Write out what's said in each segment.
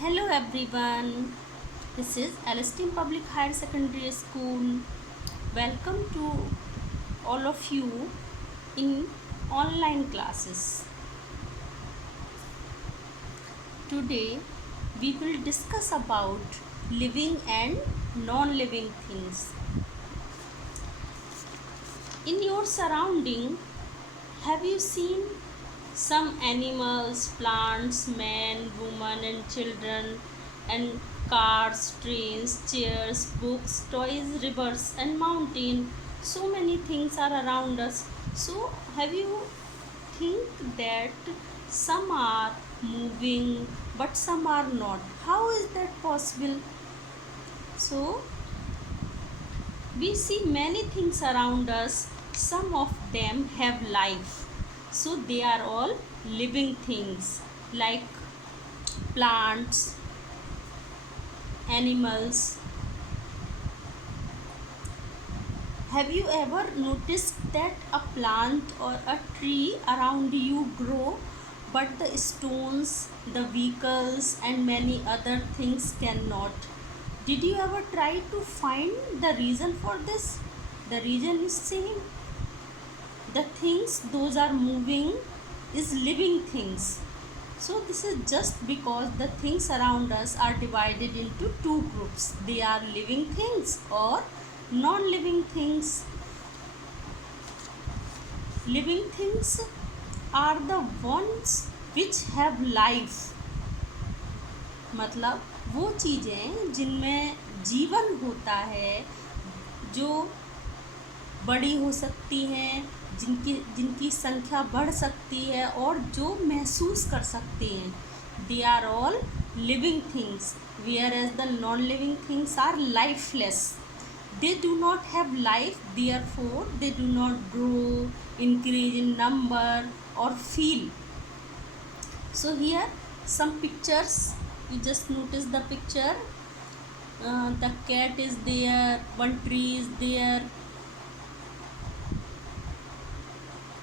Hello everyone, this is Elistine Public Higher Secondary School. Welcome to all of you in online classes. Today we will discuss about living and non-living things. In your surrounding, have you seen some animals, plants, men, women and children, and cars, trains, chairs, books, toys, rivers and mountain? So many things are around us. So have you think that some are moving but some are not? How is that possible? So we see many things around us. Some of them have life, so they are all living things like plants, animals. Have you ever noticed that a plant or a tree around you grow, but the stones, the vehicles and many other things cannot? Did you ever try to find the reason for this? The reason is same. The things those are moving is living things. So this is just because the things around us are divided into two groups. They are living things or non-living things. Living things are the ones which have life. मतलब वो चीज़ें जिनमें जीवन होता है, जो बड़ी हो सकती हैं, जिनकी संख्या बढ़ सकती है और जो महसूस कर सकते हैं. They are all living things, whereas the non living things are lifeless. They do not have life, therefore they do not grow, increase in number or feel. So here some pictures, you just notice the picture. The cat is there, one tree is there.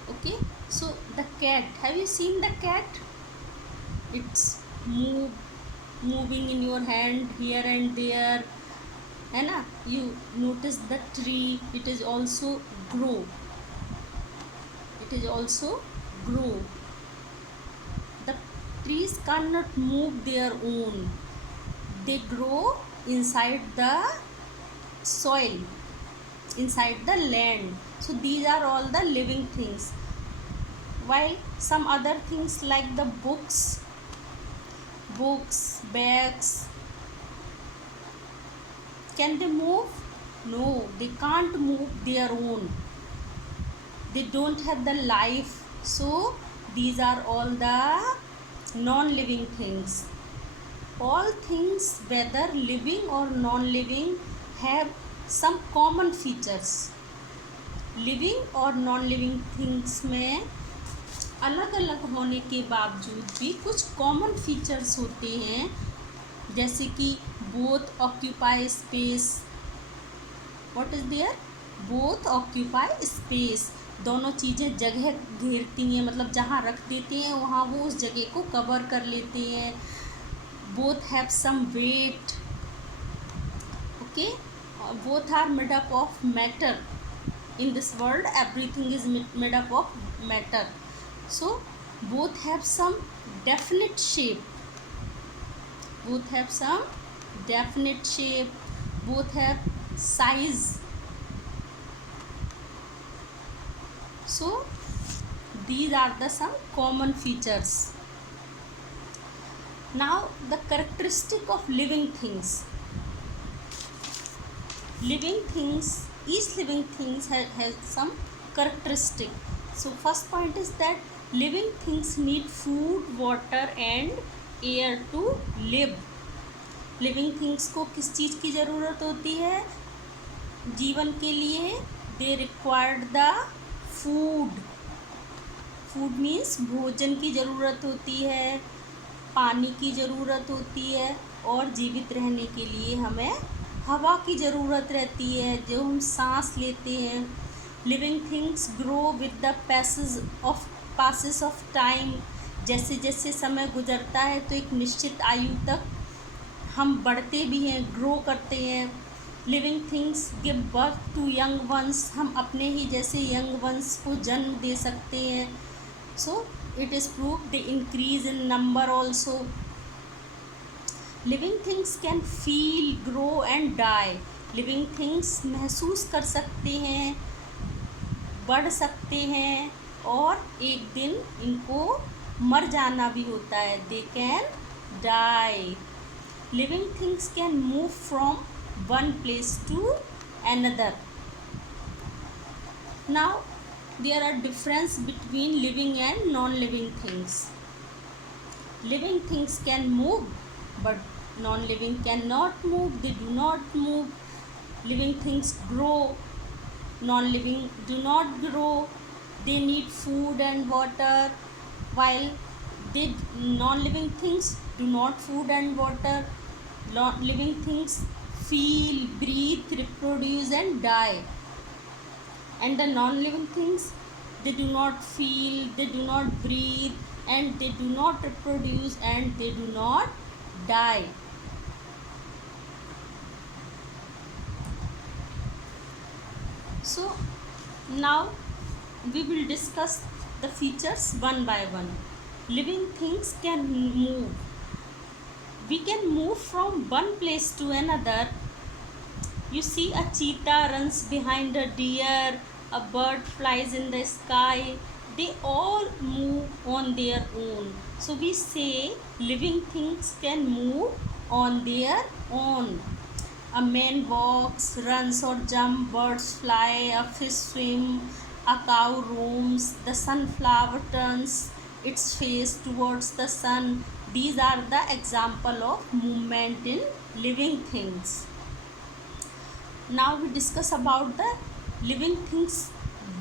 Okay, so the cat, have you seen the cat? It's moving in your hand here and there, है ना. You notice the tree, it is also grow. The trees cannot move their own, they grow inside the soil, inside the land. So these are all the living things. While some other things like the books, bags, can they move? No, they can't move their own. They don't have the life. So these are all the non-living things. All things, whether living or non-living, have some common features. Living और non living things में अलग अलग होने के बावजूद भी कुछ common features होते हैं, जैसे कि both occupy space. What is there? Both occupy space. दोनों चीज़ें जगह घेरती हैं, मतलब जहाँ रख देते हैं वहाँ वो उस जगह को कवर कर लेते हैं. Both have some weight. Okay, both are made up of matter. In this world everything is made up of matter. So both have some definite shape, both have size. So these are the some common features. Now the characteristic of living things. Each living things has some characteristic. So first point is that living things need food, water and air to live. Living things को किस चीज़ की ज़रूरत होती है जीवन के लिए? They required the food. Food means भोजन की ज़रूरत होती है, पानी की ज़रूरत होती है और जीवित रहने के लिए हमें हवा की ज़रूरत रहती है, जो हम सांस लेते हैं. Living things grow with the passes of time. जैसे जैसे समय गुजरता है तो एक निश्चित आयु तक हम बढ़ते भी हैं, ग्रो करते हैं। Living things give birth to young ones, हम अपने ही जैसे यंग वंस को जन्म दे सकते हैं। So it is prove the increase in number also. Living things can feel, grow and die, living things महसूस कर सकते हैं, बढ़ सकते हैं और एक दिन इनको मर जाना भी होता है। They can die. Living things can move from one place to another. Now there are difference between living and non-living things. Living things can move, but non-living cannot move. They do not move. Living things grow, non-living do not grow. They need food and water, while they non-living things do not food and water. Living things feel, breathe, reproduce and die, and the non-living things, they do not feel, they do not breathe, and they do not reproduce, and they do not die. So now we will discuss the features one by one. Living things can move. We can move from one place to another. You see, a cheetah runs behind a deer, a bird flies in the sky. They all move on their own. So we say living things can move on their own. A man walks, runs or jumps, birds fly, a fish swims, a cow roams, the sunflower turns its face towards the sun. These are the example of movement in living things. Now we discuss about the living things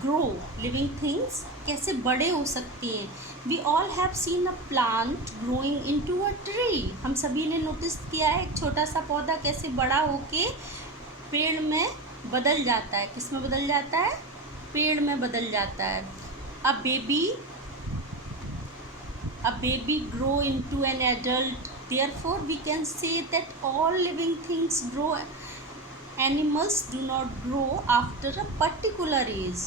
grow. Living things कैसे बड़े हो सकती हैं. We all have seen a plant growing into a tree. हम सभी ने notice किया है एक छोटा सा पौधा कैसे बड़ा होके पेड़ में बदल जाता है. किस में बदल जाता है? पेड़ में बदल जाता है. A baby grow into an adult. Therefore we can say that all living things grow. Animals do not grow after a particular age.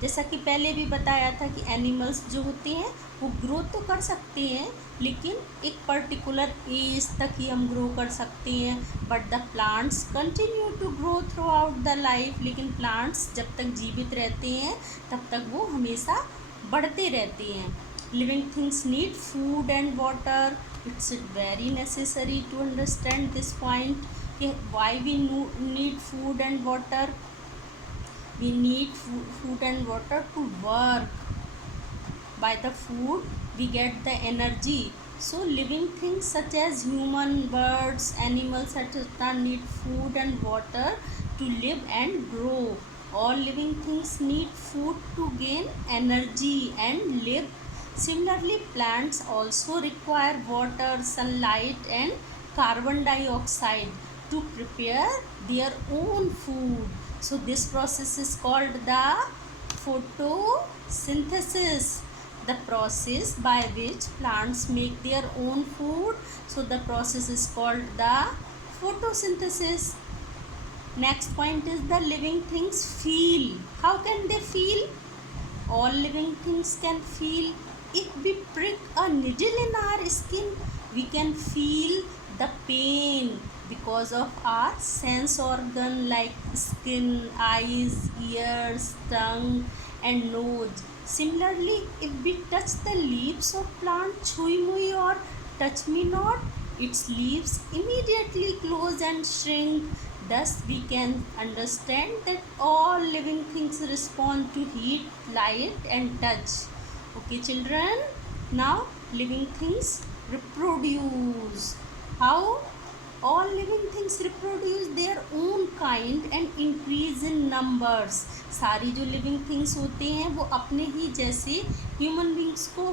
जैसा कि पहले भी बताया था कि एनिमल्स जो होते हैं वो ग्रो तो कर सकते हैं, लेकिन एक पर्टिकुलर एज तक ही हम ग्रो कर सकते हैं. But the plants continue to grow throughout the life. लेकिन प्लांट्स जब तक जीवित रहते हैं तब तक वो हमेशा बढ़ते रहते हैं. Living things need food and water. It's very necessary to understand this point कि why we need food and water. We need food and water to work. By the food we get the energy. So living things such as human, birds, animals, etc. need food and water to live and grow. All living things need food to gain energy and live. Similarly, plants also require water, sunlight and carbon dioxide to prepare their own food. So this process is called the photosynthesis, the process by which plants make their own food. So the process is called the photosynthesis. Next point is the living things feel. How can they feel? All living things can feel. If we prick a needle in our skin, we can feel the pain because of our sense organ like skin, eyes, ears, tongue and nose. Similarly, if we touch the leaves of plant Chui Mui or Touch Me Not, its leaves immediately close and shrink. Thus we can understand that all living things respond to heat, light and touch. Okay children, now living things reproduce. How? All living things reproduce their own kind and increase in numbers. सारी जो living things होते हैं वो अपने ही जैसे human beings को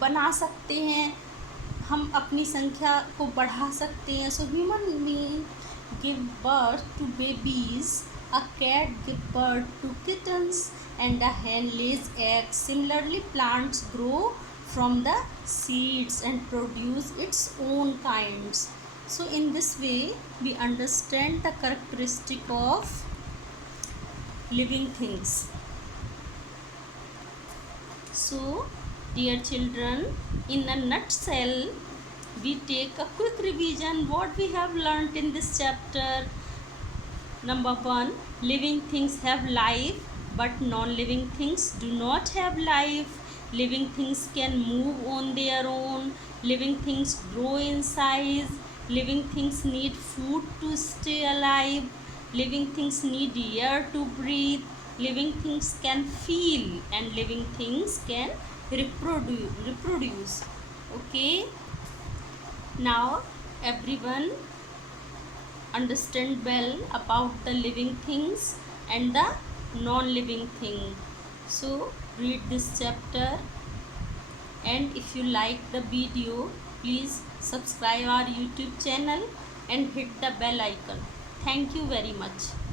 बना सकते हैं. हम अपनी संख्या को बढ़ा सकते हैं. So human beings give birth to babies. A cat gives birth to kittens and a hen lays eggs. Similarly, plants grow from the seeds and produce its own kinds. So in this way we understand the characteristic of living things. So dear children, in a nutshell, we take a quick revision what we have learnt in this chapter. Number 1, living things have life, but non-living things do not have life. Living things can move on their own. Living things grow in size. Living things need food to stay alive. Living things need air to breathe. Living things can feel, and living things can reproduce. Okay, now everyone understand well about the living things and the non-living thing. So read this chapter, and if you like the video, please subscribe our YouTube channel and hit the bell icon. Thank you very much.